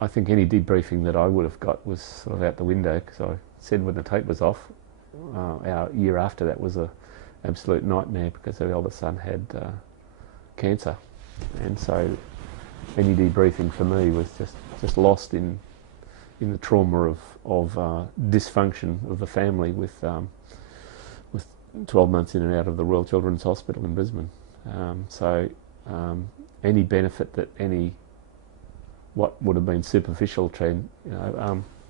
I think any debriefing that I would have got was sort of out the window, because I said when the tape was off, our year after that was a absolute nightmare because our eldest son had cancer, and so any debriefing for me was just lost in the trauma of dysfunction of the family with 12 months in and out of the Royal Children's Hospital in Brisbane. Any benefit that what would have been superficial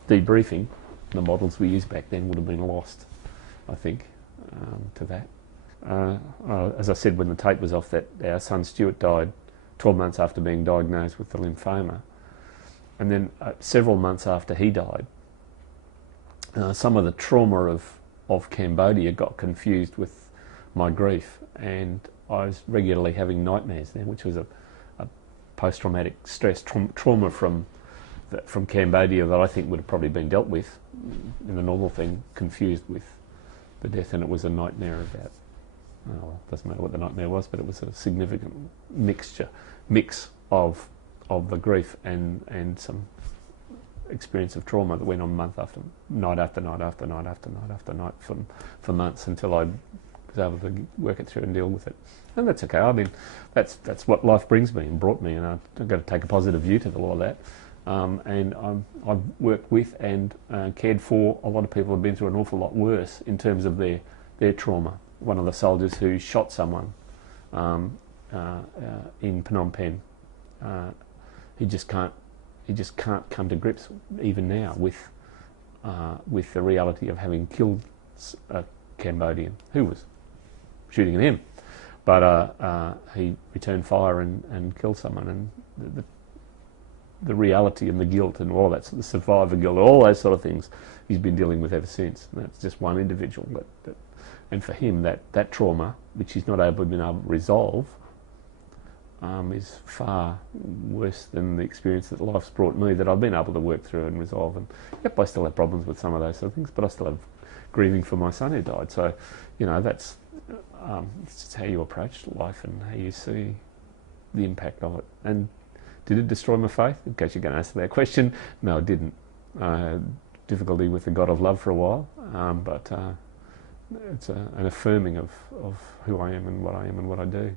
debriefing, the models we used back then, would have been lost, I think, to that. As I said when the tape was off, that our son Stuart died 12 months after being diagnosed with the lymphoma, and then several months after he died, some of the trauma of Cambodia got confused with my grief, and I was regularly having nightmares then, which was a post-traumatic stress trauma from Cambodia that I think would have probably been dealt with in the normal thing, confused with the death, and it was a nightmare about, well, it doesn't matter what the nightmare was, but it was a significant mix of the grief and some experience of trauma that went on night after night after night after night after night after night for months, until I was able to work it through and deal with it. And that's okay. I mean, that's what life brings me and brought me, and I've got to take a positive view to all of that. And I've worked with and cared for a lot of people who've been through an awful lot worse in terms of their trauma. One of the soldiers who shot someone in Phnom Penh, he just can't come to grips even now with the reality of having killed a Cambodian who was shooting at him, but he returned fire and killed someone, and the reality and the guilt and all that, the survivor guilt, all those sort of things he's been dealing with ever since. And that's just one individual, and for him that trauma, which he's not been able to resolve, is far worse than the experience that life's brought me, that I've been able to work through and resolve. And yep, I still have problems with some of those sort of things, but I still have grieving for my son who died. So, that's it's just how you approach life and how you see the impact of it. And did it destroy my faith? In case you're going to answer that question, no, it didn't. I had difficulty with the God of love for a while, but it's an affirming of who I am and what I do.